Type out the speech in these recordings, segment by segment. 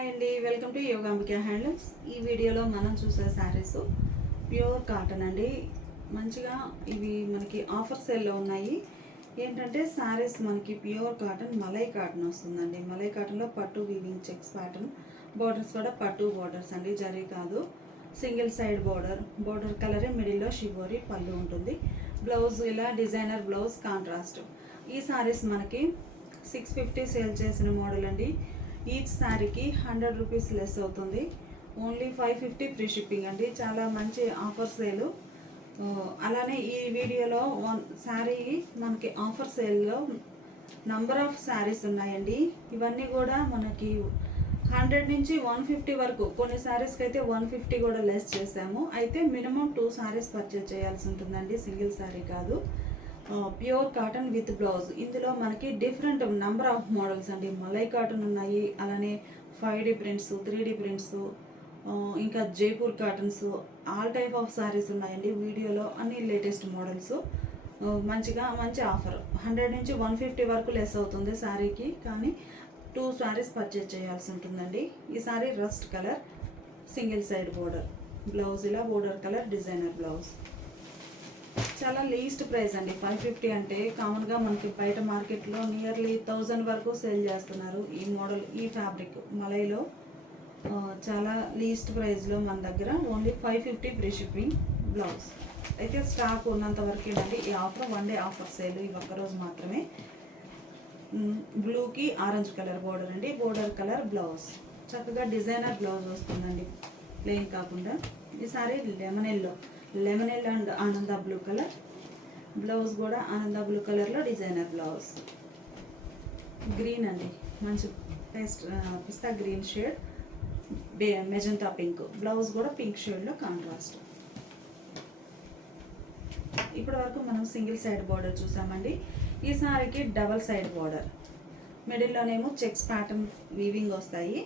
Hi అండి, welcome to Yogambika handlooms. ఈ వీడియోలో మనం చూసే శారీస్ ప్యూర్ కాటన్ అండి. మంచిగా ఇవి మనకి ఆఫర్ సేల్లో ఉన్నాయి. ఏంటంటే శారీస్ మనకి ప్యూర్ కాటన్ మలై కాటన్ వస్తుందండి. మలై కాటన్లో పట్టు వీవింగ్ చెక్స్ ప్యాటర్న్, బోర్డర్స్ కూడా పట్టు బోర్డర్స్ అండి, జరీ కాదు. సింగిల్ సైడ్ బోర్డర్ కలరే మిడిల్లో షిబోరి పళ్ళు ఉంటుంది. బ్లౌజ్ ఇలా డిజైనర్ బ్లౌజ్ కాంట్రాస్ట్. ఈ శారీస్ మనకి 650 సేల్ చేసిన మోడల్ అండి. ఈచ్ శారీకి 100 రూపీస్ లెస్ అవుతుంది. ఓన్లీ 550 ఫ్రీ షిప్పింగ్ అండి. చాలా మంచి ఆఫర్ సేలు. అలానే ఈ వీడియోలో శారీ మనకి ఆఫర్ సేల్లో నంబర్ ఆఫ్ శారీస్ ఉన్నాయండి. ఇవన్నీ కూడా మనకి 100 నుంచి 150 వరకు, కొన్ని శారీస్కి అయితే 150 కూడా లెస్ చేసాము. అయితే మినిమం 2 శారీస్ పర్చేజ్ చేయాల్సి ఉంటుందండి, సింగిల్ శారీ కాదు. Pure cotton with blouse. ఇందులో మనకి డిఫరెంట్ నంబర్ ఆఫ్ మోడల్స్ అండి. మలై కాటన్ ఉన్నాయి, అలానే 5D ప్రింట్స్, 3D ప్రింట్స్, ఇంకా Jaipur cottons, all type of saris ఉన్నాయండి. వీడియోలో అన్ని లేటెస్ట్ మోడల్స్. మంచి ఆఫర్. 100 నుంచి 150 వరకు లెస్ అవుతుంది శారీకి, కానీ 2 శారీస్ పర్చేజ్ చేయాల్సి ఉంటుందండి. ఈ sari rust colour, single side border, blouse ఇలా బోర్డర్ కలర్ డిజైనర్ బ్లౌజ్. చాలా లీస్ట్ ప్రైస్ అండి. 550 అంటే కామన్గా మనకి బయట మార్కెట్లో నియర్లీ 1000 వరకు సేల్ చేస్తున్నారు. ఈ మోడల్, ఈ ఫ్యాబ్రిక్ మలైలో చాలా లీస్ట్ ప్రైస్లో మన దగ్గర ఓన్లీ 550 ఫ్రీ షిప్పింగ్. బ్లౌజ్ అయితే స్టాక్ ఉన్నంత వరకేనండి. ఈ ఆఫర్ 1 డే ఆఫర్ సేల్, ఈ ఒక్కరోజు మాత్రమే. బ్లూకి ఆరెంజ్ కలర్ బోర్డర్ అండి, బోర్డర్ కలర్ బ్లౌజ్. చక్కగా డిజైనర్ బ్లౌజ్ వస్తుందండి, ప్లెయిన్ కాకుండా. ఈసారి లెమన్ ఎల్లో అండ్ ఆనంద బ్లూ కలర్. బ్లౌజ్ కూడా ఆనంద బ్లూ కలర్లో డిజైనర్ బ్లౌజ్. గ్రీన్ అండి, మంచి pista green shade, magenta pink. Blouse కూడా పింక్ షేడ్లో కాంట్రాస్ట్. ఇప్పటి వరకు మనం సింగిల్ సైడ్ బార్డర్ చూసామండి. ఈ సారీకి డబల్ సైడ్ బార్డర్, మిడిల్లోనేమో చెక్స్ ప్యాటర్న్ వీవింగ్ వస్తాయి.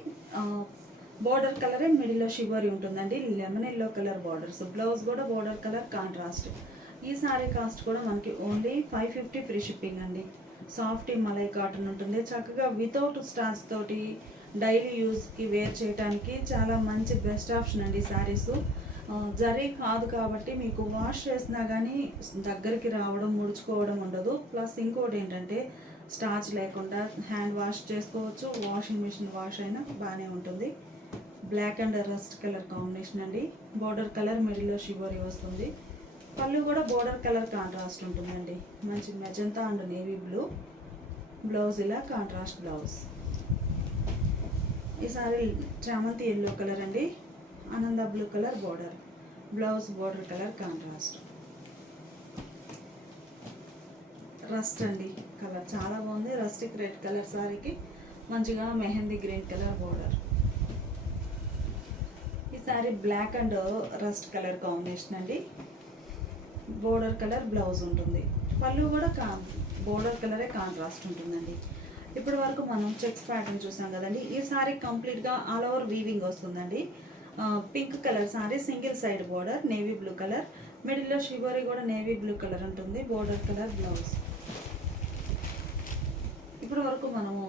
బోర్డర్ కలరే మిడిల్లో షివరీ ఉంటుందండి. Lemon yellow colour borders. Blouse కూడా బోర్డర్ కలర్ కాంట్రాస్ట్. ఈ సారీ కాస్ట్ కూడా మనకి ఓన్లీ 550 ఫ్రీ షిప్పింగ్ అండి. సాఫ్ట్ మలై కాటన్ ఉంటుంది. చక్కగా వితౌట్ స్టార్చ్ తోటి డైలీ యూజ్కి వేర్ చేయడానికి చాలా మంచి బెస్ట్ ఆప్షన్ అండి శారీస్. జరీ కాదు కాబట్టి మీకు వాష్ చేసినా కానీ దగ్గరికి రావడం, ముడుచుకోవడం ఉండదు. ప్లస్ ఇంకోటి ఏంటంటే స్టార్చ్ లేకుండా హ్యాండ్ వాష్ చేసుకోవచ్చు, వాషింగ్ మిషన్ వాష్ అయినా బాగానే ఉంటుంది. Black and rust colour combination అండి. బోర్డర్ కలర్ మిడిల్లో షివరీ వస్తుంది. పళ్ళు కూడా బోర్డర్ కలర్ కాంట్రాస్ట్ ఉంటుందండి. మంచి magenta and navy blue. Blouse ఇలా కాంట్రాస్ట్ బ్లౌజ్. ఈసారి చామంతి ఎల్లో కలర్ అండి, ఆనంద blue colour border. Blouse border colour contrast. Rust అండి కలర్ చాలా బాగుంది. రస్టిక్ రెడ్ కలర్ సారీకి మంచిగా మెహందీ గ్రీన్ కలర్ బోర్డర్. ఈ sari black and rust colour combination అండి. బోర్డర్ కలర్ బ్లౌజ్ ఉంటుంది. పళ్ళు కూడా బోర్డర్ కలరే కాంట్రాస్ట్ ఉంటుందండి. ఇప్పటి వరకు మనం చెక్స్ ప్యాటర్న్ చూసాం కదండి. ఈ సారీ కంప్లీట్గా ఆల్ ఓవర్ వీవింగ్ వస్తుందండి. Pink colour sorry, single side border, navy blue colour, మిడిల్లో షివరీ కూడా నేవీ బ్లూ కలర్ ఉంటుంది. Border colour blouse. ఇప్పటి వరకు మనము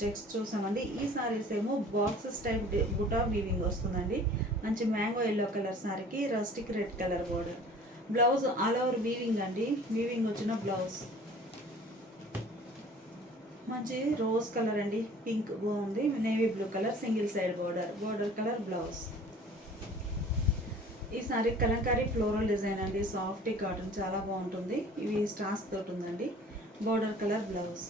చెక్స్ చూసామండి. ఈ సారీస్ ఏమో బాక్సెస్ టైప్ బుటా వీవింగ్ వస్తుందండి. మంచి మ్యాంగో ఎల్లో కలర్ సారీకి rustic red colour border. Blouse all over weaving అండి. వీవింగ్ వచ్చిన బ్లౌజ్ మంచి రోజ్ కలర్ అండి, పింక్ బాగుంది. Navy blue colour, single side border colour blouse. ఈ సారీ కలంకారీ ఫ్లోరల్ డిజైన్ అండి. సాఫ్ట్ కాటన్ చాలా బాగుంటుంది. ఇవి స్టార్స్ తోటి ఉందండి. Border colour blouse.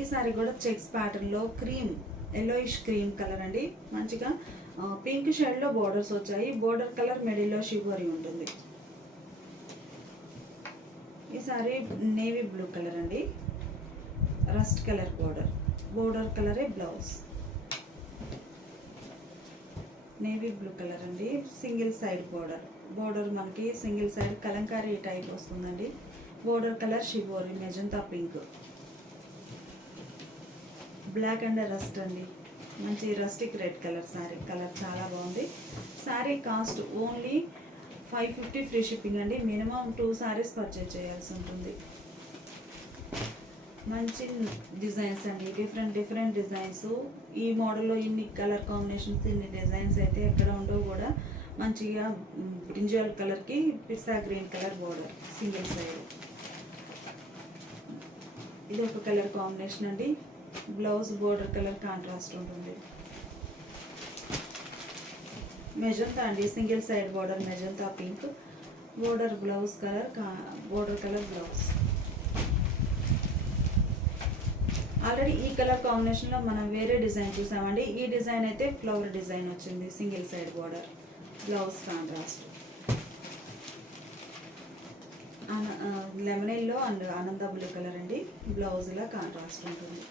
ఈ సారీ కూడా చెక్స్ ప్యాటర్న్లో క్రీమ్, ఎల్లోయిష్ క్రీమ్ కలర్ అండి. మంచిగా పింక్ షేడ్లో బోర్డర్స్ వచ్చాయి. బోర్డర్ కలర్ మిడిల్లో షివరీ ఉంటుంది. ఈ సారీ నేవీ బ్లూ కలర్ అండి, రస్ట్ కలర్ బోర్డర్ కలరే బ్లౌజ్. నేవీ బ్లూ కలర్ అండి, సింగిల్ సైడ్ బోర్డర్ మనకి సింగిల్ సైడ్ కలంకారీ టైప్ వస్తుందండి. Border colour shibori, magenta pink. Black and rust అండి, మంచి rustic red colour sari. Colour చాలా బాగుంది. Sari cost only 550 free shipping అండి. మినిమం 2 శారీస్ పర్చేజ్ చేయాల్సి ఉంటుంది. మంచి డిజైన్స్ అండి, డిఫరెంట్ డిఫరెంట్ డిజైన్స్. ఈ మోడల్లో ఇన్ని కలర్ కాంబినేషన్స్, ఇన్ని డిజైన్స్ అయితే ఎక్కడ ఉండవు కూడా. మంచిగా బ్రింజాల్ కలర్కి pista green colour border single side. ఇది ఒక కలర్ కాంబినేషన్ అండి. బ్లౌజ్ బోర్డర్ కలర్ కాంట్రాస్ట్ ఉంటుంది. మెజంతా అండి, single side border magenta pink border, blouse colour border colour blouse. Already ఈ కలర్ కాంబినేషన్లో మనం వేరే డిజైన్ చూసామండి. ఈ డిజైన్ అయితే ఫ్లవర్ డిజైన్ వచ్చింది, single side border, blouse contrast. Lemon yellow and ఆనంద బ్లూ కలర్ అండి. బ్లౌజ్లా కాంట్రాస్ట్ ఉంటుంది.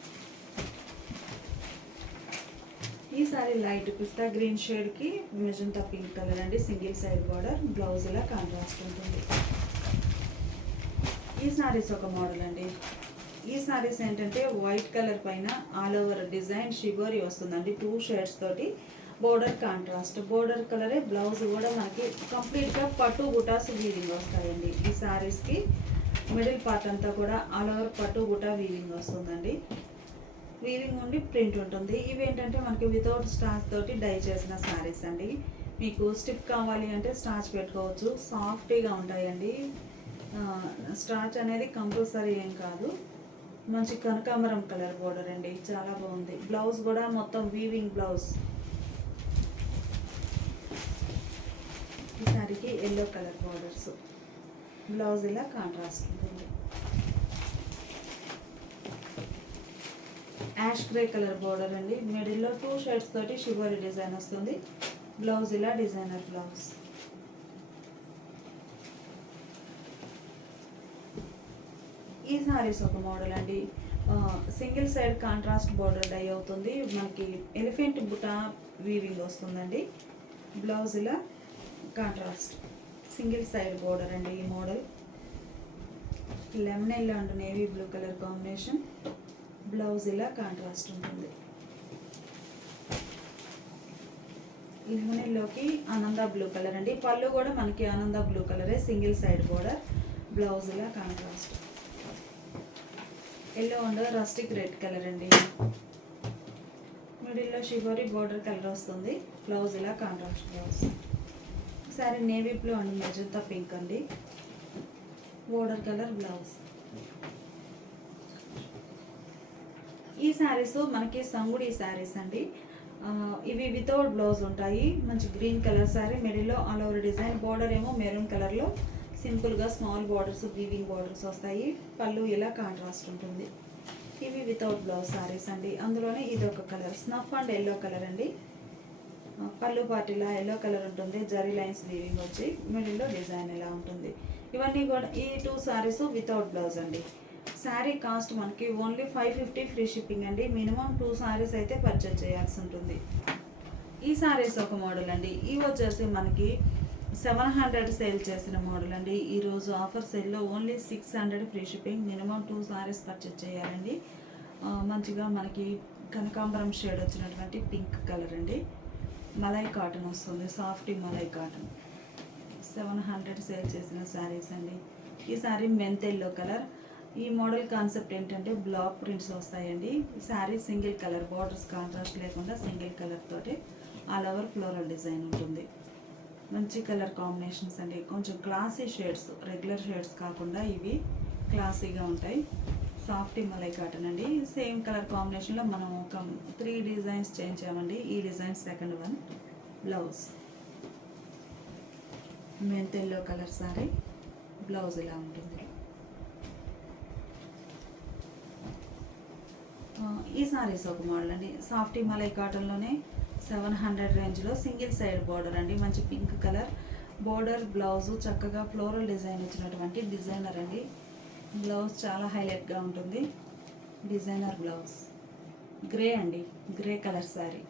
ఈ సారీ లైట్ పిస్తా గ్రీన్ షేడ్కి మెజంతా పింక్ కలర్ అండి, సింగిల్ సైడ్ బోర్డర్, బ్లౌజ్లా కాంట్రాస్ట్ ఉంటుంది. ఈ సారీస్ ఒక మోడల్ అండి. ఈ సారీస్ ఏంటంటే వైట్ కలర్ పైన ఆల్ ఓవర్ డిజైన్ షిబోరి వస్తుందండి, 2 షేడ్స్ తోటి. బోర్డర్ కాంట్రాస్ట్, బోర్డర్ కలరే. బ్లౌజ్ కూడా మనకి కంప్లీట్గా పట్టు బుటాస్ వీవింగ్ వస్తాయండి. ఈ సారీస్కి మిడిల్ పార్ట్ అంతా కూడా ఆల్ ఓవర్ పట్టు బుటా వీవింగ్ వస్తుందండి. వీవింగ్ ఉండి ప్రింట్ ఉంటుంది. ఇవి ఏంటంటే మనకి వితౌట్ స్టార్చ్ తోటి డై చేసిన సారీస్ అండి. మీకు స్టిఫ్ కావాలి అంటే స్టార్చ్ పెట్టుకోవచ్చు, సాఫ్ట్గా ఉంటాయండి. స్టార్చ్ అనేది కంపల్సరీ ఏం కాదు. మంచి కనకాంబరం కలర్ బోర్డర్ అండి, చాలా బాగుంది. బ్లౌజ్ కూడా మొత్తం వీవింగ్ బ్లౌజ్. ఈ సారీకి ఎల్లో కలర్ బోర్డర్స్, బ్లౌజ్ ఇలా కాంట్రాస్ట్ ఉంటుంది. యాష్ గ్రే కలర్ బోర్డర్ అండి, మిడిల్లో 2 షేడ్స్ తోటి షిబోరి డిజైన్ వస్తుంది. బ్లౌజ్ ఇలా డిజైనర్ బ్లౌజ్. ఈ సారీస్ ఒక మోడల్ అండి. Single side contrast border dye అవుతుంది. మనకి ఎలిఫెంట్ బుటా వీవింగ్ వస్తుందండి. బ్లౌజ్ ఇలా కాంట్రాస్ట్, సింగిల్ సైడ్ బోర్డర్ అండి. ఈ model lemon yellow and navy blue colour combination. Blouse ఇలా కాంట్రాస్ట్ ఉంటుంది. లెమన్ ఎల్లోకి ఆనంద బ్లూ కలర్ అండి. పళ్ళు కూడా మనకి ఆనంద బ్లూ కలరే, సింగిల్ సైడ్ బోర్డర్, బ్లౌజ్ ఇలా contrast. Yellow and rustic red colour అండి. మిడిల్లో షిబోరి బోర్డర్ కలర్ వస్తుంది. బ్లౌజ్ ఇలా contrast blouse. Sorry navy blue and magenta pink అండి, బోర్డర్ కలర్ బ్లౌజ్. ఈ శారీస్ మనకి సంగుడి శారీస్ అండి. ఇవి వితౌట్ బ్లౌజ్ ఉంటాయి. మంచి గ్రీన్ కలర్ శారీ, మిడిల్లో ఆల్ ఓవర్ డిజైన్, బోర్డర్ ఏమో మెరూన్ కలర్లో సింపుల్గా స్మాల్ బార్డర్స్, వీవింగ్ బార్డర్స్ వస్తాయి. పళ్ళు ఇలా కాంట్రాస్ట్ ఉంటుంది. ఇవి వితౌట్ బ్లౌజ్ సారీస్ అండి. అందులోనే ఇది ఒక colour, snuff and yellow colour అండి. పళ్ళు పార్టీలా ఎల్లో కలర్ ఉంటుంది, జరీ లైన్స్ వీవింగ్ వచ్చి మిడిల్లో డిజైన్ ఇలా ఉంటుంది. ఇవన్నీ కూడా ఈ 2 సారీస్ వితౌట్ బ్లౌజ్ అండి. శారీ కాస్ట్ మనకి ఓన్లీ 550 ఫ్రీ షిప్పింగ్ అండి. మినిమం 2 సారీస్ అయితే పర్చేజ్ చేయాల్సి ఉంటుంది. ఈ సారీస్ ఒక మోడల్ అండి. ఇవి వచ్చేసి మనకి 700 సేల్ చేసిన మోడల్ అండి. ఈరోజు ఆఫర్ సేల్లో only 600 free shipping. Minimum 2 saris purchase చేయాలండి. మంచిగా మనకి కనకాంబరం షేడ్ వచ్చినటువంటి పింక్ కలర్ అండి. మలై కాటన్ వస్తుంది, సాఫ్ట్ మలై కాటన్. 700 సేల్ చేసిన శారీస్ అండి. ఈ శారీ మెంత్ ఎల్లో కలర్. ఈ మోడల్ కాన్సెప్ట్ ఏంటంటే బ్లాక్ ప్రింట్స్ వస్తాయండి. Sari single colour, borders contrast లేకుండా సింగిల్ కలర్ తోటి ఆల్ ఓవర్ ఫ్లోరల్ డిజైన్ ఉంటుంది. మంచి కలర్ కాంబినేషన్స్ అండి. కొంచెం క్లాసీ షేడ్స్, రెగ్యులర్ షేడ్స్ కాకుండా ఇవి క్లాసీగా ఉంటాయి. సాఫ్ట్ మలై కాటన్ అండి. సేమ్ కలర్ కాంబినేషన్లో మనం ఒక 3 డిజైన్స్ చేయించామండి. ఈ design second one. Blouse mint yellow colour sari, blouse ఇలా ఉంటుంది. ఈ సారీస్ ఒక మోడల్ అండి. సాఫ్ట్ మలై కాటన్లోనే 700 రేంజ్లో సింగిల్ సైడ్ బోర్డర్ అండి. మంచి పింక్ కలర్ బోర్డర్, బ్లౌజు చక్కగా ఫ్లోరల్ డిజైన్ ఇచ్చినటువంటి డిజైనర్ అండి. బ్లౌజ్ చాలా హైలైట్గా ఉంటుంది. డిజైనర్ బ్లౌజ్ గ్రే అండి, గ్రే కలర్ శారీ.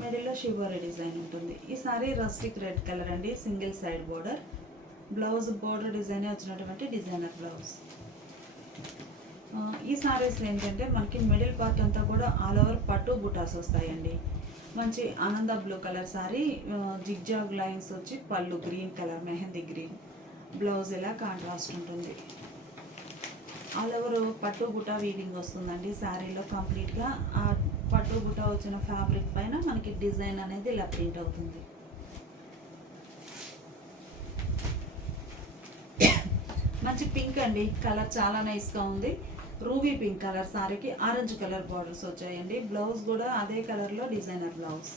మిడిల్లో షిబోరి డిజైన్ ఉంటుంది. ఈ సారీ రస్టిక్ రెడ్ కలర్ అండి, single side border. Blouse border design వచ్చినటువంటి డిజైనర్ బ్లౌజ్. ఈ సారీస్ ఏంటంటే మనకి మిడిల్ పార్ట్ అంతా కూడా ఆల్ ఓవర్ పట్టు బుటాస్ వస్తాయండి. మంచి ఆనంద blue colour sorry, zigzag lines వచ్చి, పళ్ళు green colour mehndi green, blouse ఇలా కాంట్రాస్ట్ ఉంటుంది. ఆల్ ఓవర్ పట్టు బుటా వీవింగ్ వస్తుందండి శారీలో కంప్లీట్గా. ఆ పట్టు బుటా వచ్చిన ఫ్యాబ్రిక్ పైన మనకి డిజైన్ అనేది ఇలా ప్రింట్ అవుతుంది. మంచి పింక్ అండి, కలర్ చాలా నైస్గా ఉంది. రూబీ పింక్ కలర్ సారీకి ఆరెంజ్ కలర్ బార్డర్స్ వచ్చాయండి. బ్లౌజ్ కూడా అదే కలర్లో designer blouse.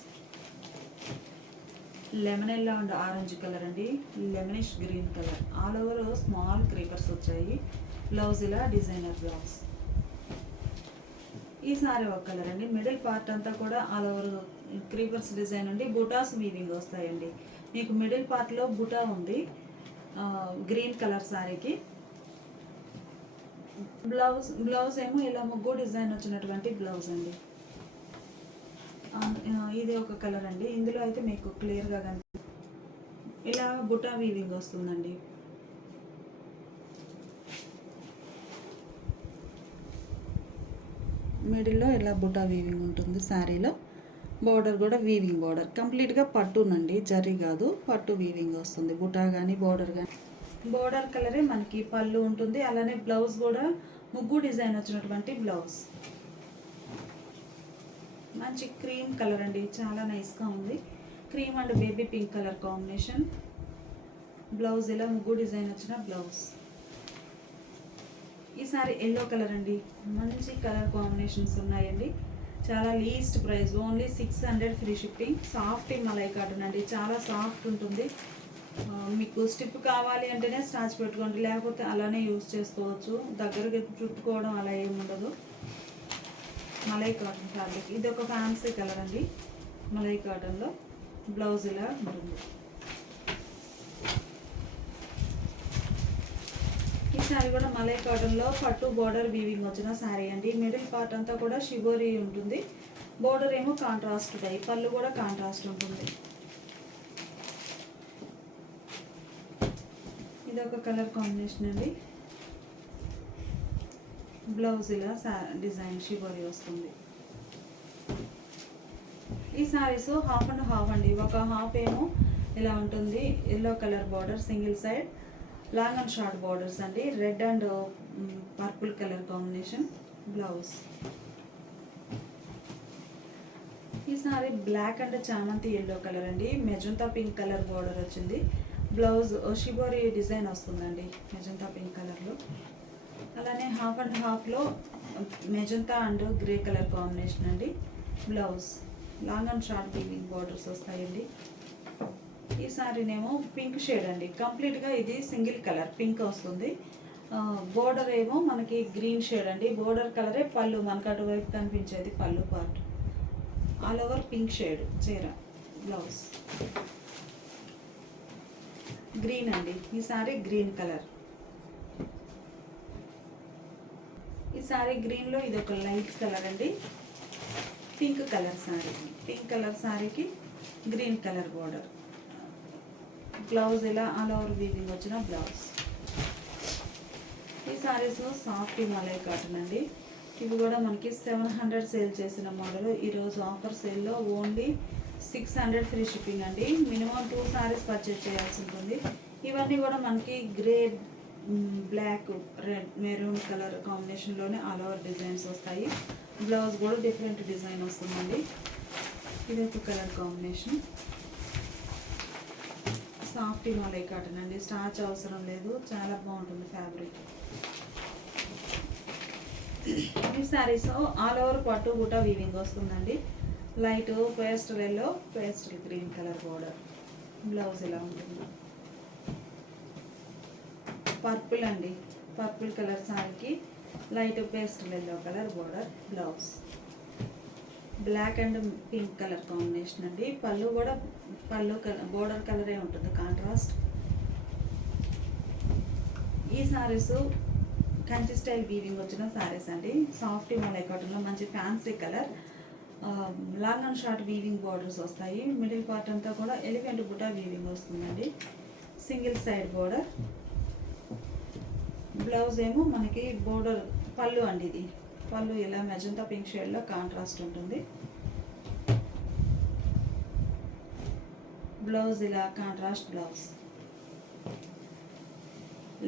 Lemon yellow and orange colour అండి, lemonish green colour. All over small creepers వచ్చాయి. బ్లౌజ్ ఇలా డిజైనర్ బ్లౌజ్. ఈ సారీ ఒక కలర్ అండి. మిడిల్ పార్ట్ అంతా కూడా ఆల్ ఓవర్ క్రీపర్స్ డిజైన్ అండి. బుటాస్ వీవింగ్ వస్తాయండి. మీకు మిడిల్ పార్ట్లో బుటా ఉంది గ్రీన్ కలర్ సారీకి. బ్లౌజ్ ఏమో ఇలా ముగ్గు డిజైన్ వచ్చినటువంటి బ్లౌజ్ అండి. ఇది ఒక కలర్ అండి. ఇందులో అయితే మీకు క్లియర్గా కనిపిస్తుంది. ఇలా బుటా వీవింగ్ వస్తుందండి. మిడిల్లో ఇలా బుటా వీవింగ్ ఉంటుంది శారీలో. బోర్డర్ కూడా వీవింగ్ బోర్డర్, కంప్లీట్గా పట్టునండి, జరీ కాదు, పట్టు వీవింగ్ వస్తుంది. బుటా కానీ బోర్డర్ కానీ. బోర్డర్ కలరే మనకి పళ్ళు ఉంటుంది. అలానే బ్లౌజ్ కూడా ముగ్గు డిజైన్ వచ్చినటువంటి బ్లౌజ్. మంచి క్రీమ్ కలర్ అండి, చాలా నైస్గా ఉంది. Cream and baby pink colour combination. Blouse ఇలా ముగ్గు డిజైన్ వచ్చిన బ్లౌజ్. ఈసారి ఎల్లో కలర్ అండి, మంచి కలర్ కాంబినేషన్స్ ఉన్నాయండి. చాలా least price, only 600 free shipping. Soft malai cotton అండి, చాలా సాఫ్ట్ ఉంటుంది. మీకు స్టిప్ కావాలి అంటేనే స్టార్చ్ పెట్టుకోండి, లేకపోతే అలానే యూస్ చేసుకోవచ్చు. దగ్గరకి చుట్టుకోవడం అలా ఏమి ఉండదు. Malai cotton fabric. ఇది ఒక ఫ్యాన్సీ కలర్ అండి, మలై కాటన్లో. బ్లౌజ్ ఇలా ఉంటుంది. ఈ శారీ కూడా మలై కాటన్లో పట్టు బోర్డర్ వీవింగ్ వచ్చిన శారీ అండి. మిడిల్ పార్ట్ అంతా కూడా షిబోరీ ఉంటుంది. బోర్డర్ ఏమో కాంట్రాస్ట్ టై, పళ్ళు కూడా కాంట్రాస్ట్ ఉంటుంది. ఇది ఒక కలర్ కాంబినేషన్ అండి. బ్లౌజ్ ఇలా డిజైన్ షిబోరీ వస్తుంది. ఈ శారీస్ హాఫ్ అండ్ హాఫ్ అండి. ఒక హాఫ్ ఏమో ఇలా ఉంటుంది, yellow colour border single side, long and short borders అండి. Red and purple colour combination blouse. ఈ సారీ బ్లాక్ అండ్ చామంతి ఎల్లో కలర్ అండి. మెజంతా పింక్ కలర్ బార్డర్ వచ్చింది. బ్లౌజ్ షిబోరి డిజైన్ వస్తుందండి మెజంతా పింక్ కలర్లో. అలానే హాఫ్ అండ్ హాఫ్లో magenta and grey colour combination అండి. Blouse long and short weaving borders వస్తాయండి. ఈ సారీనేమో పింక్ షేడ్ అండి. కంప్లీట్గా ఇది సింగిల్ కలర్ పింక్ వస్తుంది. బోర్డర్ ఏమో మనకి గ్రీన్ షేడ్ అండి. బోర్డర్ కలరే పళ్ళు, మనకు అటువైపు కనిపించేది pallu part. All over pink shade చీర. బ్లౌజ్ గ్రీన్ అండి. ఈ సారీ గ్రీన్ కలర్. ఈ సారీ గ్రీన్లో ఇది ఒక లైట్ కలర్ అండి. Pink colour sari. Pink colour సారీకి గ్రీన్ కలర్ బోర్డర్. బ్లౌజ్ ఇలా ఆల్ ఓవర్ వీవింగ్ వచ్చిన బ్లౌజ్. ఈ సారీస్ సాఫ్ట్ మలై కాటన్ అండి. ఇవి కూడా మనకి 700 సేల్ చేసిన మోడల్. ఈరోజు ఆఫర్ సేల్లో ఓన్లీ 600 ఫ్రీ షిప్పింగ్ అండి. మినిమం 2 సారీస్ పర్చేజ్ చేయాల్సి ఉంటుంది. ఇవన్నీ కూడా మనకి grey, black, red, maroon colour కాంబినేషన్లోనే ఆల్ ఓవర్ డిజైన్స్ వస్తాయి. బ్లౌజ్ కూడా డిఫరెంట్ డిజైన్ వస్తుందండి. ఇది ఒక colour combination. Soft malai cotton అండి, స్టార్చ్ అవసరం లేదు, చాలా బాగుంటుంది ఫ్యాబ్రిక్. ఈ శారీస్ ఆల్ ఓవర్ పట్టు బూటా వీవింగ్ వస్తుందండి. Light pastel yellow, pastel green colour border. Blouse ఇలా ఉంటుంది. పర్పుల్ అండి, పర్పుల్ కలర్ శారీకి light pastel yellow colour border. Blouse black and pink colour combination అండి. పళ్ళు కూడా పళ్ళు కలర్ బోర్డర్ కలరే ఉంటుంది, కాంట్రాస్ట్. ఈ సారీస్ కంచి స్టైల్ వీవింగ్ వచ్చిన సారీస్ అండి. సాఫ్ట్ మలై కాటన్లో మంచి fancy colour. Long and short weaving borders వస్తాయి. మిడిల్ పార్ట్ అంతా కూడా ఎలిఫెంట్ బుటా వీవింగ్ వస్తుందండి. Single side border. బ్లౌజ్ ఏమో మనకి బోర్డర్ పళ్ళు అండి. ఇది పళ్ళు ఇలా మెజంతా పింక్ షేడ్లో కాంట్రాస్ట్ ఉంటుంది. బ్లౌజ్ ఇలా contrast blouse.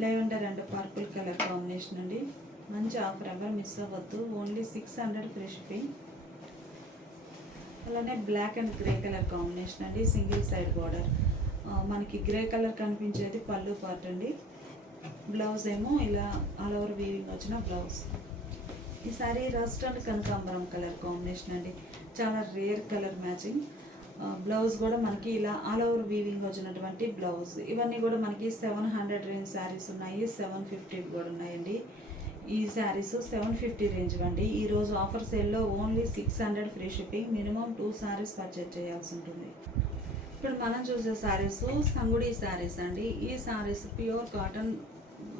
Lavender and purple colour combination అండి. మంచి ఆఫర్, ఎవరు మిస్ అవ్వద్దు. Only 600 free shipping. అలానే black and grey colour combination అండి, సింగిల్ సైడ్ బార్డర్. మనకి గ్రే కలర్ కనిపించేది పళ్ళు పార్ట్ అండి. బ్లౌజ్ ఏమో ఇలా ఆల్ ఓవర్ వీవింగ్ వచ్చిన బ్లౌజ్. ఈ సారీ రస్ట్ అండ్ కనకాంబరం కలర్ కాంబినేషన్ అండి, చాలా రేర్ కలర్ మ్యాచింగ్. బ్లౌజ్ కూడా మనకి ఇలా ఆల్ ఓవర్ వీవింగ్ వచ్చినటువంటి బ్లౌజ్. ఇవన్నీ కూడా మనకి 700 రేంజ్ శారీస్ ఉన్నాయి, 750 కూడా ఉన్నాయండి. ఈ శారీస్ 750 రేంజ్ అండి. ఈరోజు ఆఫర్ సేల్లో only 600 free shipping. Minimum 2 saris purchase చేయాల్సి ఉంటుంది. ఇప్పుడు మనం చూసే శారీస్ సంగుడి శారీస్ అండి. ఈ saris pure cotton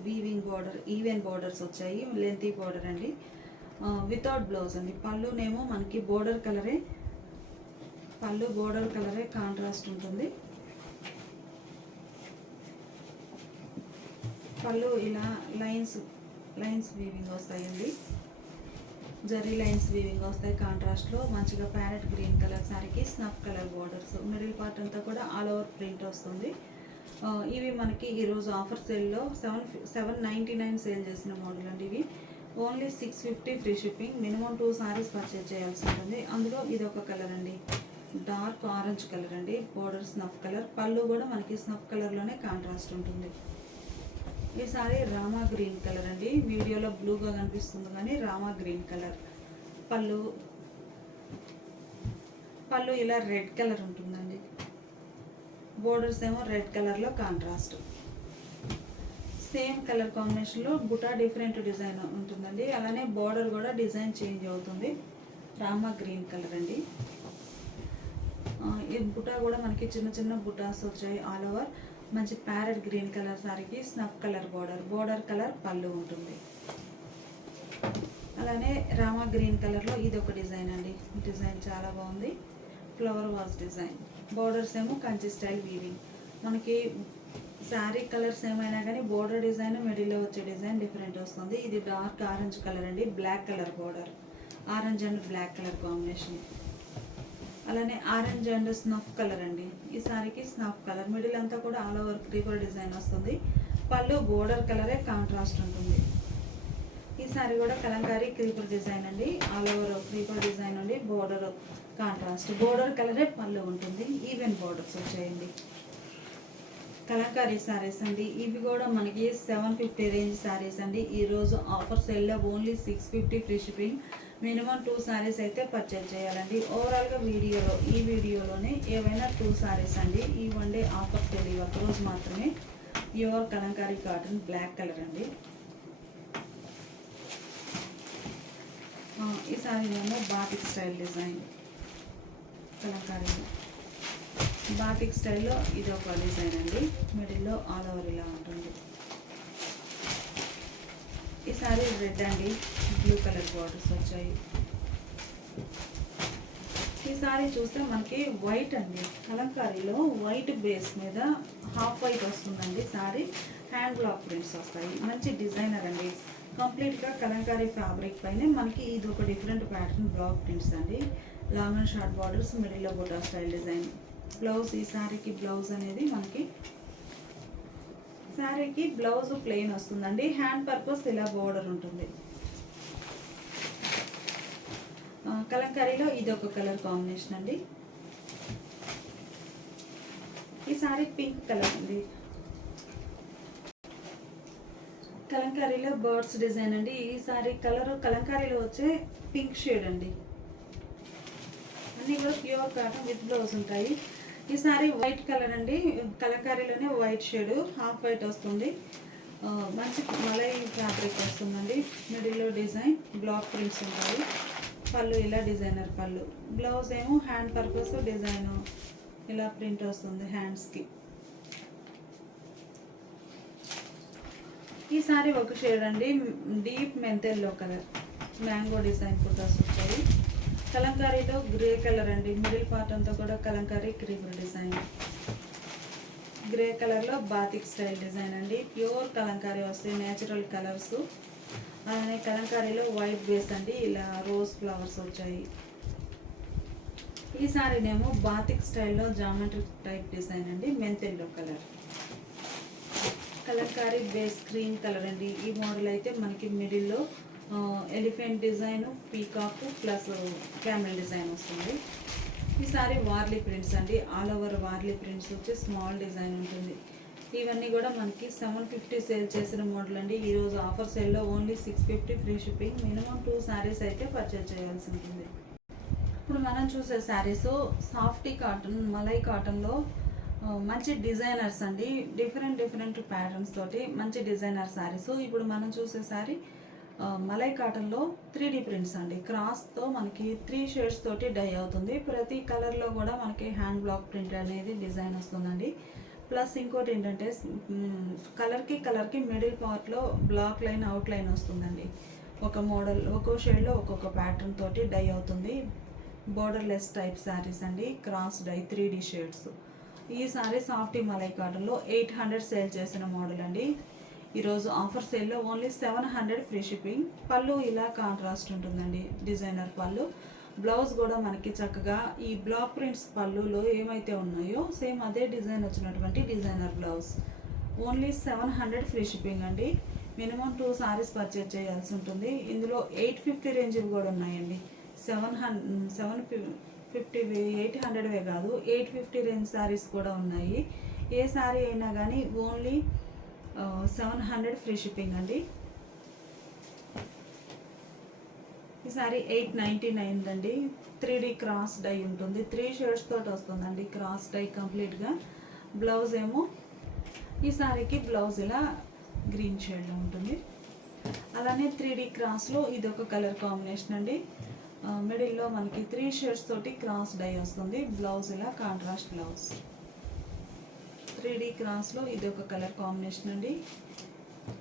weaving border, even borders వచ్చాయి, లెంతీ బార్డర్ అండి, వితౌట్ బ్లౌజ్ అండి. పళ్ళునేమో మనకి బోర్డర్ కలరే, పళ్ళు బోర్డర్ కలరే కాంట్రాస్ట్ ఉంటుంది. పళ్ళు ఇలా లైన్స్ వీవింగ్ వస్తాయండి, జరీ లైన్స్ వీవింగ్ వస్తాయి కాంట్రాస్ట్లో. మంచిగా ప్యారెట్ గ్రీన్ కలర్ శారీకి snuff colour borders, middle part అంతా కూడా ఆల్ ఓవర్ ప్రింట్ వస్తుంది. ఇవి మనకి ఈరోజు ఆఫర్ సేల్లో 799 సేల్ చేసిన మోడల్ అండి. ఇవి only 650 free shipping. Minimum 2 saris purchase చేయాల్సి ఉంటుంది. అందులో ఇది ఒక కలర్ అండి, డార్క్ ఆరెంజ్ కలర్ అండి, బోర్డర్ స్నఫ్ కలర్. పళ్ళు కూడా మనకి స్నఫ్ కలర్లోనే కాంట్రాస్ట్ ఉంటుంది. ఈ సారీ రామా గ్రీన్ కలర్ అండి, వీడియోలో బ్లూగా కనిపిస్తుంది కానీ రామా గ్రీన్ కలర్. పళ్ళు ఇలా రెడ్ కలర్ ఉంటుందండి, బోర్డర్స్ ఏమో రెడ్ కలర్లో కాంట్రాస్ట్. సేమ్ కలర్ కాంబినేషన్లో బుటా డిఫరెంట్ డిజైన్ ఉంటుందండి. అలానే బార్డర్ కూడా డిజైన్ చేంజ్ అవుతుంది. రామా గ్రీన్ కలర్ అండి. ఈ బుటా కూడా మనకి చిన్న చిన్న బుటాస్ వచ్చాయి ఆల్ ఓవర్. మంచి ప్యారెట్ గ్రీన్ కలర్ సారీకి snuff colour border colour pallu ఉంటుంది. అలానే రామా గ్రీన్ కలర్లో ఇది ఒక డిజైన్ అండి, డిజైన్ చాలా బాగుంది, ఫ్లవర్ వాజ్ డిజైన్. బోర్డర్స్ ఏమో కంచి స్టైల్ వీవింగ్. మనకి శారీ కలర్స్ ఏమైనా కానీ బోర్డర్ డిజైన్, మిడిల్లో వచ్చే డిజైన్ డిఫరెంట్ వస్తుంది. ఇది డార్క్ ఆరెంజ్ కలర్ అండి, black colour border, orange and black colour combination. అలానే ఆరెంజ్ అండ్ స్నఫ్ కలర్ అండి. ఈ శారీకి స్నఫ్ కలర్, మిడిల్ అంతా కూడా ఆల్ ఓవర్ క్రీపర్ డిజైన్ వస్తుంది. పళ్ళు బోర్డర్ కలరే కాంట్రాస్ట్ ఉంటుంది. ఈ శారీ కూడా కలంకారీ క్రీపర్ డిజైన్ అండి, ఆల్ ఓవర్ క్రీపర్ డిజైన్ అండి, బోర్డర్ కాంట్రాస్ట్, బోర్డర్ కలరే పళ్ళు ఉంటుంది. ఈవెన్ బోర్డర్స్ వచ్చాయండి. కలంకారీ శారీస్ అండి, ఇవి కూడా మనకి 750 రేంజ్ శారీస్ అండి. ఈరోజు ఆఫర్ సేల్లో only 650 free shipping. Minimum 2 saris అయితే పర్చేజ్ చేయాలండి. ఓవరాల్గా ఈ వీడియోలోనే ఏవైనా 2 శారీస్ అండి. ఈ వన్ డే ఆఫర్ సేల్ ఈ ఒక్కరోజు మాత్రమే. Pure Kalamkari cotton black colour అండి. ఈ శారీ ఏమో బాటిక్ స్టైల్ డిజైన్, కలంకారీలో బాటిక్ స్టైల్లో ఇది ఒక డిజైన్ అండి, మిడిల్లో ఆల్ ఓవర్ ఇలా ఉంటుంది. ఈ సారీ రెడ్ అండి, బ్లూ కలర్ బార్డర్స్ వచ్చాయి. ఈ సారీ చూస్తే మనకి వైట్ అండి, కలంకారీలో వైట్ బేస్ మీద హాఫ్ వైట్ వస్తుందండి సారీ. హ్యాండ్ బ్లాక్ ప్రింట్స్ వస్తాయి, మంచి డిజైనర్ అండి. కంప్లీట్గా కలంకారీ ఫ్యాబ్రిక్ పైన మనకి ఇది ఒక డిఫరెంట్ ప్యాటర్న్ బ్లాక్ ప్రింట్స్ అండి. లాంగ్ అండ్ షార్ట్ బార్డర్స్, మిడిల్లో బుటా స్టైల్ డిజైన్. బ్లౌజ్, ఈ శారీకి బ్లౌజ్ అనేది మనకి శారీకి బ్లౌజ్ ప్లెయిన్ వస్తుందండి. హ్యాండ్ పర్పస్ ఇలా బోర్డర్ ఉంటుంది. కలంకారీలో ఇది ఒక కలర్ కాంబినేషన్ అండి. ఈ శారీ పింక్ కలర్ అండి, కలంకారీలో బర్డ్స్ డిజైన్ అండి. ఈ శారీ కలర్ కలంకారీలో వచ్చే పింక్ షేడ్ అండి. అన్నీ కూడా ప్యూర్ కాటన్ విత్ బ్లౌజ్ ఉంటాయి. ఈ సారీ వైట్ కలర్ అండి, కలంకారీలోనే వైట్ షేడ్, హాఫ్ వైట్ వస్తుంది. మంచి మలై ఫ్యాబ్రిక్ వస్తుందండి. మిడిల్లో డిజైన్ బ్లాక్ ప్రింట్స్ ఉంటాయి. పళ్ళు ఇలా డిజైనర్ పళ్ళు. బ్లౌజ్ ఏమో హ్యాండ్ పర్పస్ డిజైన్ ఇలా ప్రింట్ వస్తుంది హ్యాండ్స్కి. ఈ సారీ ఒక షేడ్ అండి, డీప్ మెంతెల్లో కలర్, మ్యాంగో డిజైన్ కుర్తాస్ వచ్చాయి. కలంకారీలో గ్రే కలర్ అండి, మిడిల్ పార్ట్ అంతా కూడా కలంకారీ క్రీపర్ డిజైన్. గ్రే కలర్లో బాతిక్ స్టైల్ డిజైన్ అండి. ప్యూర్ కలంకారీ వస్తాయి, నేచురల్ కలర్స్. అలానే కలంకారీలో వైట్ బేస్ అండి, ఇలా రోజ్ ఫ్లవర్స్ వచ్చాయి. ఈ సారీనేమో బాతిక్ స్టైల్లో జామెట్రిక్ టైప్ డిజైన్ అండి, మెంతెల్లో colour. Kalamkari base cream colour అండి. ఈ మోడల్ అయితే మనకి మిడిల్లో elephant design, peacock plus camel design వస్తుంది. ఈసారి వార్లీ ప్రింట్స్ అండి. ఆల్ ఓవర్ వార్లీ ప్రింట్స్ వచ్చి స్మాల్ డిజైన్ ఉంటుంది. ఇవన్నీ కూడా మనకి 750 సేల్ చేసిన మోడల్ అండి. ఈరోజు ఆఫర్ సేల్లో only 650 free shipping. Minimum 2 saris అయితే పర్చేజ్ చేయాల్సి ఉంటుంది. ఇప్పుడు మనం చూసే శారీస్ సాఫ్టీ కాటన్, మలై కాటన్లో మంచి డిజైనర్స్ అండి. డిఫరెంట్ ప్యాటర్న్స్ తోటి మంచి డిజైనర్ శారీస్. ఇప్పుడు మనం చూసే శారీ మలై కాటన్లో 3D ప్రింట్స్ అండి. క్రాస్తో మనకి 3 షేడ్స్ తోటి డై అవుతుంది. ప్రతి కలర్లో కూడా మనకి హ్యాండ్ బ్లాక్ ప్రింట్ అనేది డిజైన్ వస్తుందండి. ప్లస్ ఇంకోటి ఏంటంటే కలర్కి మిడిల్ పార్ట్లో బ్లాక్ లైన్, అవుట్ లైన్ వస్తుందండి. ఒక మోడల్ ఒక్కో షేడ్లో ఒక్కొక్క ప్యాటర్న్ తోటి డై అవుతుంది. బోర్డర్లెస్ టైప్ శారీస్ అండి. Cross dye 3D shades. ఈ సారీ సాఫ్టీ మలై కాటన్లో 800 సేల్ చేసిన మోడల్ అండి. ఈరోజు ఆఫర్ సేల్లో ఓన్లీ 700 ఫ్రీ షిప్పింగ్. పళ్ళు ఇలా కాంట్రాస్ట్ ఉంటుందండి, డిజైనర్ పళ్ళు. బ్లౌజ్ కూడా మనకి చక్కగా ఈ బ్లాక్ ప్రింట్స్ పళ్ళులో ఏమైతే ఉన్నాయో సేమ్ అదే డిజైన్ వచ్చినటువంటి designer blouse. Only 700 free shipping అండి. మినిమం 2 సారీస్ పర్చేజ్ చేయాల్సి ఉంటుంది. ఇందులో 850 రేంజ్ కూడా ఉన్నాయండి. 800వే కాదు, 850 రేంజ్ శారీస్ కూడా ఉన్నాయి. ఏ శారీ అయినా కానీ ఓన్లీ 700 ఫ్రీ షిప్పింగ్ అండి. ఈ సారీ 899 అండి. 3D క్రాస్ డై ఉంటుంది. 3 షేడ్స్ తోటి వస్తుందండి క్రాస్ డై కంప్లీట్గా. బ్లౌజ్ ఏమో ఈ సారీకి బ్లౌజ్ ఇలా గ్రీన్ షేడ్లో ఉంటుంది. అలానే 3D క్రాస్లో ఇది ఒక కలర్ కాంబినేషన్ అండి. మిడిల్లో మనకి 3 షేడ్స్ తోటి క్రాస్ డై వస్తుంది. బ్లౌజ్ ఇలా కాంట్రాస్ట్ బ్లౌజ్. 3D క్రాస్లో ఇది ఒక కలర్ కాంబినేషన్ అండి.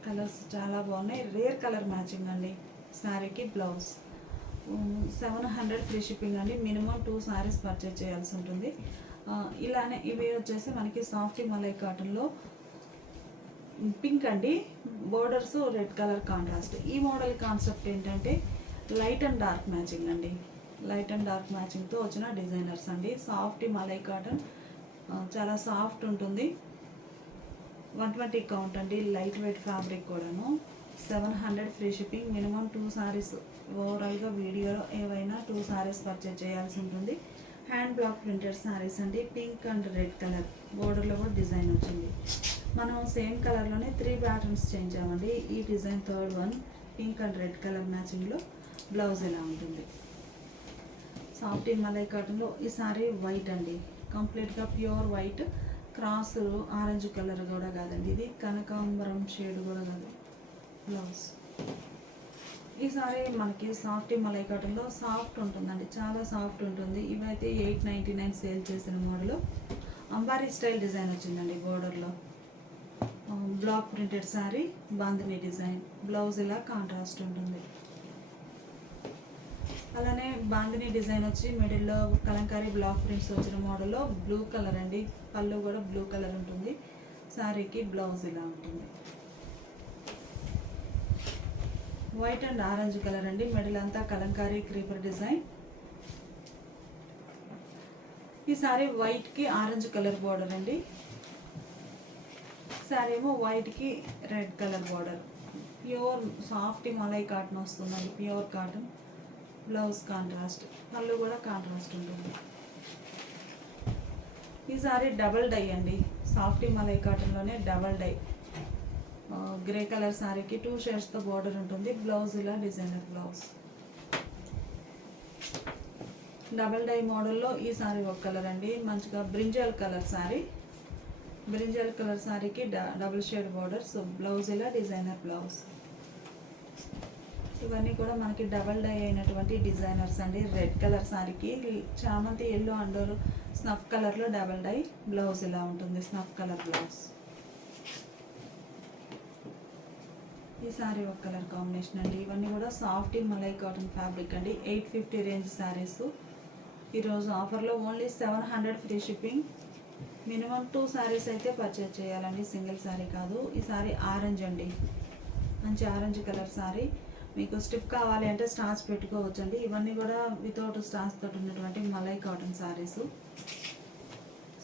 కలర్స్ చాలా బాగున్నాయి. రేర్ కలర్ మ్యాచింగ్ అండి. శారీకి బ్లౌజ్. 700 ఫ్రీ షిప్పింగ్ అండి. మినిమం 2 శారీస్ పర్చేజ్ చేయాల్సి ఉంటుంది. ఇలానే ఇవి వచ్చేసి మనకి సాఫ్టీ మలై కాటన్లో పింక్ అండి. Borders red colour contrast. ఈ మోడల్ కాన్సెప్ట్ ఏంటంటే లైట్ అండ్ డార్క్ మ్యాచింగ్ అండి. లైట్ అండ్ డార్క్ మ్యాచింగ్తో వచ్చిన డిజైనర్స్ అండి. సాఫ్టీ మలై కాటన్ చాలా సాఫ్ట్ ఉంటుంది. 120 కౌంట్ అండి. లైట్ వెయిట్ ఫ్యాబ్రిక్ కూడాను. 700 ఫ్రీ షిప్పింగ్. మినిమం 2 సారీస్. ఓవరాల్గా వీడియోలో ఏవైనా 2 సారీస్ పర్చేజ్ చేయాల్సి ఉంటుంది. హ్యాండ్ బ్లాక్ ప్రింటెడ్ సారీస్ అండి. పింక్ అండ్ రెడ్ కలర్ బోర్డర్లో కూడా డిజైన్ వచ్చింది. మనం సేమ్ కలర్లోనే 3 ప్యాటర్న్స్ చేయించామండి. ఈ design third one pink and red colour మ్యాచింగ్లో. బ్లౌజ్ ఎలా ఉంటుంది. సాఫ్టీ మలై కాటన్లో ఈ సారీ వైట్ అండి. కంప్లీట్గా pure white. Cross orange colour కూడా కాదండి, ఇది కనకాంబరం షేడ్ కూడా కాదు. బ్లౌజ్. ఈ సారీ మనకి సాఫ్టీ మలై కాటన్లో సాఫ్ట్ ఉంటుందండి, చాలా సాఫ్ట్ ఉంటుంది. ఇవైతే 899 సేల్ చేసిన మోడల్. అంబారీ స్టైల్ డిజైన్ వచ్చిందండి బోర్డర్లో. Block printed sorry, bandhani design. Blouse ఇలా కాంట్రాస్ట్ ఉంటుంది. అలానే బాందిని డిజైన్ వచ్చి మిడిల్లో కలంకారీ బ్లాక్ ప్రింట్స్ వచ్చిన మోడల్లో బ్లూ కలర్ అండి. పళ్ళు కూడా బ్లూ కలర్ ఉంటుంది. శారీకి బ్లౌజ్ ఇలా ఉంటుంది. వైట్ అండ్ ఆరెంజ్ కలర్ అండి. మిడిల్ అంతా కలంకారీ క్రీపర్ డిజైన్. ఈ సారీ వైట్కి ఆరెంజ్ కలర్ బార్డర్ అండి. సారీ ఏమో వైట్కి red colour border. Pure soft malai cotton వస్తుందండి, pure cotton. Blouse contrast, pallu కూడా కాంట్రాస్ట్ ఉంటుంది. ఈ సారీ డబల్ డై అండి. సాఫ్టీ మలై కాటన్లోనే డబల్ డై. గ్రే కలర్ సారీకి 2 షేడ్స్తో బార్డర్ ఉంటుంది. బ్లౌజ్ ఇలా డిజైనర్ బ్లౌజ్. డబల్ డై మోడల్లో ఈ సారీ ఒక కలర్ అండి. మంచిగా brinjal colour sari. Brinjal colour సారీకి డబుల్ షేడ్ బార్డర్స్. బ్లౌజ్ ఇలా డిజైనర్ బ్లౌజ్. ఇవన్నీ కూడా మనకి డబల్ డై అయినటువంటి డిజైనర్స్ అండి. రెడ్ కలర్ సారీకి చామంతి ఎల్లో అండ్ స్నఫ్ కలర్లో డబల్ డై. బ్లౌజ్ ఇలా ఉంటుంది, స్నఫ్ కలర్ బ్లౌజ్. ఈ సారీ ఒక కలర్ కాంబినేషన్ అండి. ఇవన్నీ కూడా సాఫ్ట్ మలై కాటన్ ఫ్యాబ్రిక్ అండి. 850 రేంజ్ శారీస్. ఈరోజు ఆఫర్లో only 700 free shipping. Minimum 2 saris అయితే పర్చేజ్ చేయాలండి, సింగిల్ శారీ కాదు. ఈ సారీ ఆరెంజ్ అండి, మంచి ఆరెంజ్ కలర్ సారీ. మీకు స్టిప్ కావాలి అంటే స్టార్స్ పెట్టుకోవచ్చండి. ఇవన్నీ కూడా వితౌట్ స్టార్స్ తోటి ఉన్నటువంటి మలై కాటన్ సారీస్.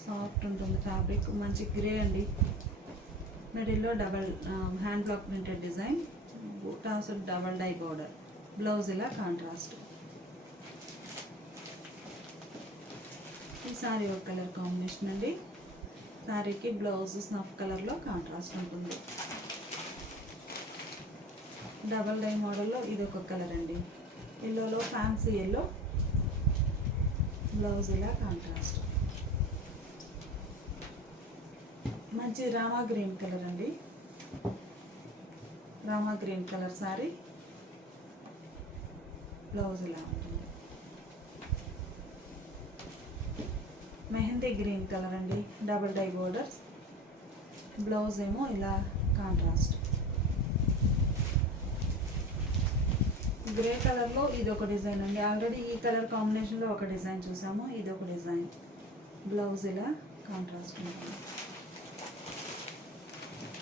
సాఫ్ట్ ఉంటుంది ఫ్యాబ్రిక్. మంచి గ్రే అండి. మిడిల్లో double hand block printed design, butas double dye border, blouse ఇలా కాంట్రాస్ట్. ఈ సారీ ఒక కలర్ కాంబినేషన్ అండి. సారీకి బ్లౌజ్ స్నఫ్ కలర్లో కాంట్రాస్ట్ ఉంటుంది. డబల్ డై మోడల్లో ఇది ఒక కలర్ అండి. ఎల్లోలో ఫ్యాన్సీ ఎల్లో, బ్లౌజ్ ఇలా కాంట్రాస్ట్. మంచి రామా గ్రీన్ కలర్ అండి. Rama green colour sari, blouse ఇలా ఉంటుంది. మెహందీ గ్రీన్ కలర్ అండి, డబల్ డై బోర్డర్స్, బ్లౌజ్ ఏమో ఇలా కాంట్రాస్ట్. గ్రే కలర్లో ఇది ఒక డిజైన్ అండి. ఆల్రెడీ ఈ కలర్ కాంబినేషన్లో ఒక డిజైన్ చూసాము, ఇది ఒక డిజైన్. బ్లౌజ్ ఇలా కాంట్రాస్ట్ ఉంటుంది.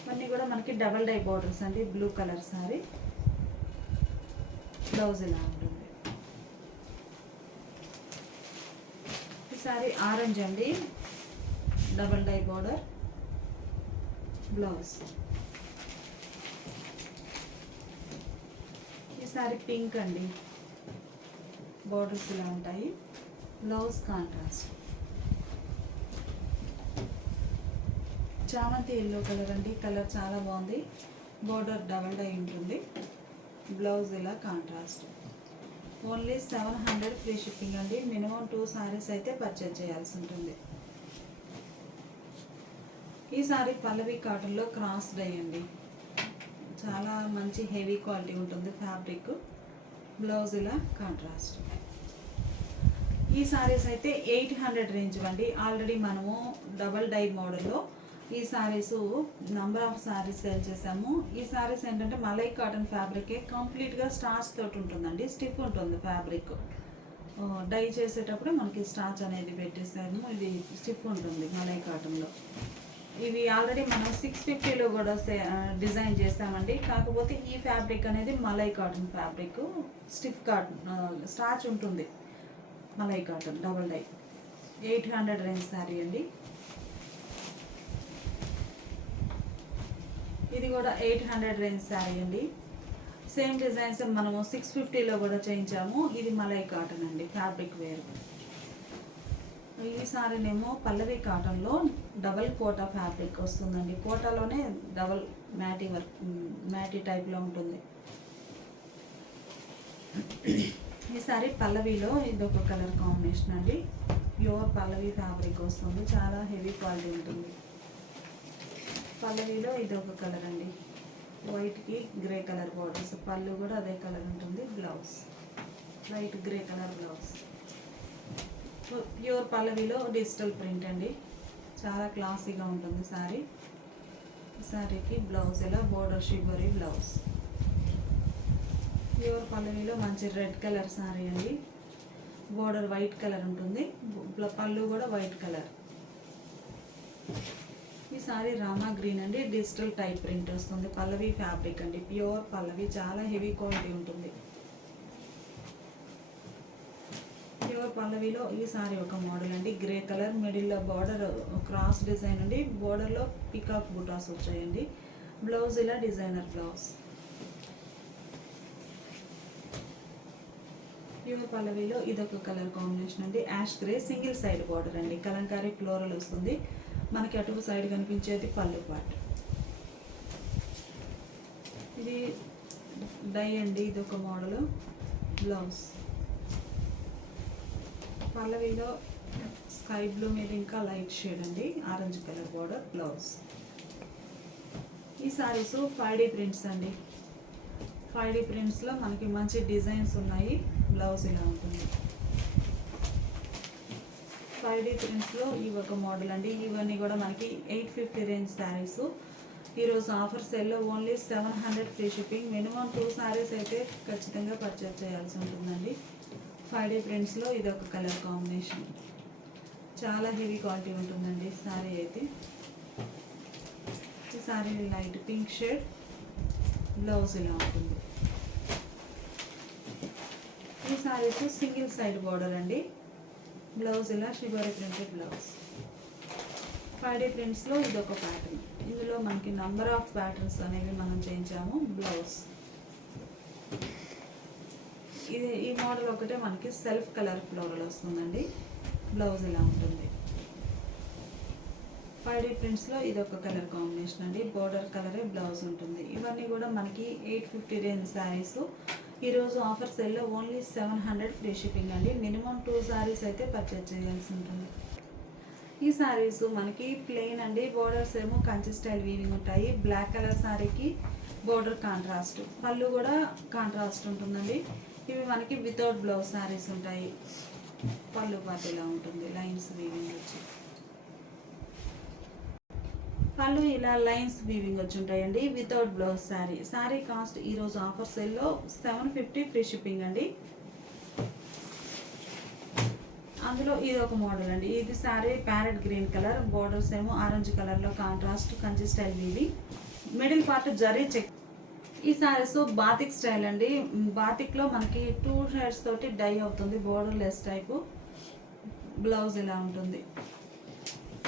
ఇవన్నీ కూడా మనకి డబల్ డై బోర్డర్స్ అండి. బ్లూ కలర్ సారీ, బ్లౌజ్ ఇలా ఉంటుంది. ఈ సారీ ఆరెంజ్ అండి, డబల్ డై బోర్డర్, బ్లౌజ్. ఈ సారీ పింక్ అండి, బోర్డర్స్ ఇలా ఉంటాయి, బ్లౌజ్ కాంట్రాస్ట్. చామంతి ఎల్లో కలర్ అండి, కలర్ చాలా బాగుంది. బోర్డర్ డబల్ డై ఉంటుంది, బ్లౌజ్ ఇలా కాంట్రాస్ట్. ఓన్లీ 700 ఫ్రీ షిప్పింగ్ అండి. మినిమం 2 సారీస్ అయితే పర్చేజ్ చేయాల్సి ఉంటుంది. ఈ సారీ పల్లవి కాటన్లో క్రాస్ డై అండి. చాలా మంచి హెవీ క్వాలిటీ ఉంటుంది ఫ్యాబ్రిక్, బ్లౌజ్ ఇలా కాంట్రాస్ట్. ఈ సారీస్ అయితే 800 రేంజ్ అండి. ఆల్రెడీ మనము డబల్ డై మోడల్లో ఈ saris number of saris sale చేసాము. ఈ సారీస్ ఏంటంటే మలై కాటన్ ఫ్యాబ్రికే, కంప్లీట్గా స్టార్చ్ తోటి ఉంటుందండి. స్టిఫ్ ఉంటుంది ఫ్యాబ్రిక్. డై చేసేటప్పుడు మనకి స్టార్చ్ అనేది పెట్టేసాము. ఇది స్టిఫ్ ఉంటుంది మలై కాటన్లో. ఇవి ఆల్రెడీ మనం 650లో కూడా డిజైన్ చేసామండి. కాకపోతే ఈ ఫ్యాబ్రిక్ అనేది malai cotton fabric, stiff cotton, starch ఉంటుంది. Malai cotton double dye, 800 range sari అండి. ఇది కూడా 800 రేంజ్ శారీ అండి. సేమ్ డిజైన్స్ మనము 650లో కూడా చేయించాము. ఇది మలై కాటన్ అండి, ఫ్యాబ్రిక్ వేరు. ఈ సారీనేమో పల్లవి కాటన్లో డబల్ కోటా ఫ్యాబ్రిక్ వస్తుందండి. కోటాలోనే డబల్ మ్యాటీ వర్క్, మ్యాటీ టైప్లో ఉంటుంది. ఈ సారీ పల్లవిలో ఇదొక కలర్ కాంబినేషన్ అండి. ప్యూర్ పల్లవి ఫ్యాబ్రిక్ వస్తుంది, చాలా హెవీ క్వాలిటీ ఉంటుంది. పల్లవిలో ఇది ఒక కలర్ అండి, వైట్కి గ్రే కలర్ బోర్డర్స్, పళ్ళు కూడా అదే కలర్ ఉంటుంది. Blouse light grey colour blouse. Pure పల్లవిలో డిజిటల్ ప్రింట్ అండి, చాలా క్లాసీగా ఉంటుంది సారీ. సారీకి బ్లౌజ్ ఇలా బోర్డర్ షిబోరీ బ్లౌజ్. ప్యూర్ పల్లవిలో మంచి రెడ్ కలర్ సారీ అండి. బోర్డర్ వైట్ కలర్ ఉంటుంది, పళ్ళు కూడా వైట్ కలర్. ఈ సారీ రామా గ్రీన్ అండి, డిజిటల్ టైప్ ప్రింట్ వస్తుంది. పల్లవి ఫ్యాబ్రిక్ అండి, ప్యూర్ పల్లవి, చాలా హెవీ క్వాలిటీ ఉంటుంది. ప్యూర్ పల్లవిలో ఈ సారీ ఒక మోడల్ అండి. గ్రే కలర్, మిడిల్లో బార్డర్ క్రాస్ డిజైన్ అండి. బోర్డర్లో పికాక్ బుటాస్ వచ్చాయండి. బ్లౌజ్ ఇలా డిజైనర్ బ్లౌజ్. ప్యూర్ పల్లవిలో ఇదొక కలర్ కాంబినేషన్ అండి, ash grey, single side border అండి. కలంకారీ ఫ్లోరల్ వస్తుంది. మనకి అటు సైడ్ కనిపించేది పళ్ళు పార్ట్. ఇది డై అండి, ఇది ఒక మోడల్. బ్లౌజ్ పల్లవిలో స్కై బ్లూ మీద ఇంకా లైట్ షేడ్ అండి, ఆరెంజ్ కలర్ బోర్డర్, బ్లౌజ్. ఈ సారీస్ 5D ప్రింట్స్ అండి. 5D ప్రింట్స్లో మనకి మంచి డిజైన్స్ ఉన్నాయి. బ్లౌజ్ ఇలా ఉంటుంది. 5D ప్రింట్స్లో ఇవి ఒక మోడల్ అండి. ఇవన్నీ కూడా మనకి 850 రేంజ్ శారీస్. ఈరోజు ఆఫర్ సేల్లో only 700 free shipping. Minimum 2 saris అయితే ఖచ్చితంగా పర్చేజ్ చేయాల్సి ఉంటుందండి. 5D ప్రింట్స్లో ఇది ఒక కలర్ కాంబినేషన్, చాలా హెవీ క్వాలిటీ ఉంటుందండి శారీ అయితే. ఈ sari light pink shade, blouse ఇలా ఉంటుంది. ఈ శారీస్ సింగిల్ సైడ్ బార్డర్ అండి. బ్లౌజ్ ఇలా షిబోరి ప్రింటెడ్ బ్లౌజ్. 5D ప్రింట్స్లో ఇది ఒక ప్యాటర్న్. ఇందులో మనకి నంబర్ ఆఫ్ ప్యాటర్న్స్ అనేవి మనం చేయించాము. బ్లౌజ్ ఇది ఈ మోడల్ ఒకటే మనకి సెల్ఫ్ కలర్ ఫ్లోరల్ వస్తుందండి. బ్లౌజ్ ఇలా ఉంటుంది. 5D ప్రింట్స్లో ఇది ఒక కలర్ కాంబినేషన్ అండి. బోర్డర్ కలరే బ్లౌజ్ ఉంటుంది. ఇవన్నీ కూడా మనకి 850 రేంజ్ శారీస్. ఈరోజు ఆఫర్ సేల్లో ఓన్లీ 700 ఫ్రీ షిప్పింగ్ అండి. మినిమం 2 శారీస్ అయితే పర్చేజ్ చేయాల్సి ఉంటుంది. ఈ శారీస్ మనకి ప్లెయిన్ అండి. బోర్డర్స్ ఏమో కంచి స్టైల్ వీవింగ్ ఉంటాయి. బ్లాక్ కలర్ శారీకి బోర్డర్ కాంట్రాస్ట్, పళ్ళు కూడా కాంట్రాస్ట్ ఉంటుందండి. ఇవి మనకి వితౌట్ బ్లౌజ్ శారీస్ ఉంటాయి. పళ్ళు పాటు ఇలా ఉంటుంది, లైన్స్ వీవింగ్ వచ్చి. పళ్ళు ఇలా లైన్స్ వీవింగ్ వచ్చి ఉంటాయండి. Without blouse sari. Sari cost ఈరోజు ఆఫర్ సేల్లో 750 ఫ్రీ షిప్పింగ్ అండి. అందులో ఇది ఒక మోడల్ అండి. ఇది sari parrot green colour, borders ఏమో ఆరెంజ్ కలర్లో contrast Kanchi style weaving, middle part zari check. ఈ శారీస్ బాతిక్ స్టైల్ అండి. బాతిక్లో మనకి 2 షేడ్స్ తోటి డై అవుతుంది. Border less type. బ్లౌజ్ ఇలా ఉంటుంది.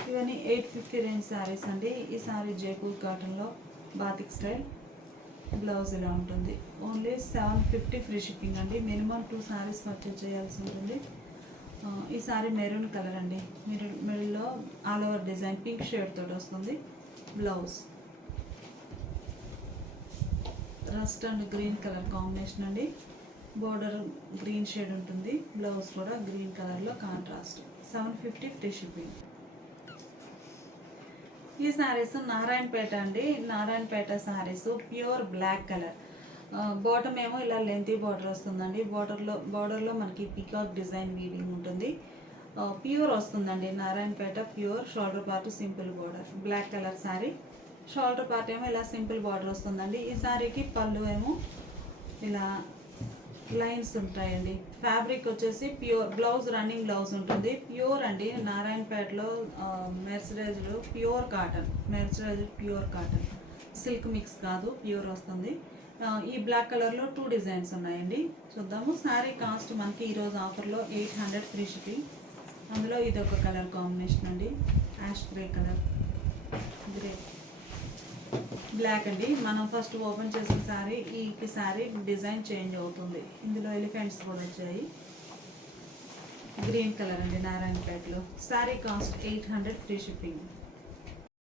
ఇవన్నీ 850 రేంజ్ శారీస్ అండి. ఈ శారీ జైపూర్ కాటన్లో బాతిక్ స్టైల్. బ్లౌజ్ ఇలా ఉంటుంది. ఓన్లీ 750 ఫ్రీ షిప్పింగ్ అండి. మినిమం 2 శారీస్ పర్చేజ్ చేయాల్సి ఉంటుంది. ఈ సారీ మెరూన్ కలర్ అండి. మిడిల్లో all over design pink shade తోటి వస్తుంది. Blouse rust and green colour combination అండి. బోర్డర్ గ్రీన్ షేడ్ ఉంటుంది. బ్లౌజ్ కూడా గ్రీన్ కలర్లో కాంట్రాస్ట్. 750 free shipping. ఈ శారీస్ నారాయణపేట అండి. Narayanpet saris pure black colour. Bottom ఏమో ఇలా లెంతీ బార్డర్ వస్తుందండి. బార్డర్లో మనకి పీకాక్ డిజైన్ వీవింగ్ ఉంటుంది. ప్యూర్ వస్తుందండి. Narayanpet pure. Shoulder part simple border. Black colour sari. Shoulder part ఏమో ఇలా సింపుల్ బార్డర్ వస్తుందండి. ఈ శారీకి పళ్ళు ఏమో ఇలా లైన్స్ ఉంటాయండి. ఫ్యాబ్రిక్ వచ్చేసి ప్యూర్. బ్లౌజ్ రన్నింగ్ బ్లౌజ్ ఉంటుంది. ప్యూర్ అండి. నారాయణపేటలో mercerised pure cotton. Mercerised pure cotton. Silk mix కాదు, ప్యూర్ వస్తుంది. ఈ బ్లాక్ కలర్లో 2 డిజైన్స్ ఉన్నాయండి. చూద్దాము. శారీ కాస్ట్ మనకి ఈరోజు ఆఫర్లో 800 ఫ్రీ షిప్పింగ్. అందులో ఇది ఒక కలర్ కాంబినేషన్ అండి. Ash grey colour, grey, black అండి. మనం ఫస్ట్ ఓపెన్ చేసిన శారీ డిజైన్ చేంజ్ అవుతుంది. ఇందులో ఎలిఫెంట్స్ కూడా వచ్చాయి. గ్రీన్ కలర్ అండి. నారాయణపేటలో శారీ కాస్ట్ 800 ఫ్రీ షిప్పింగ్.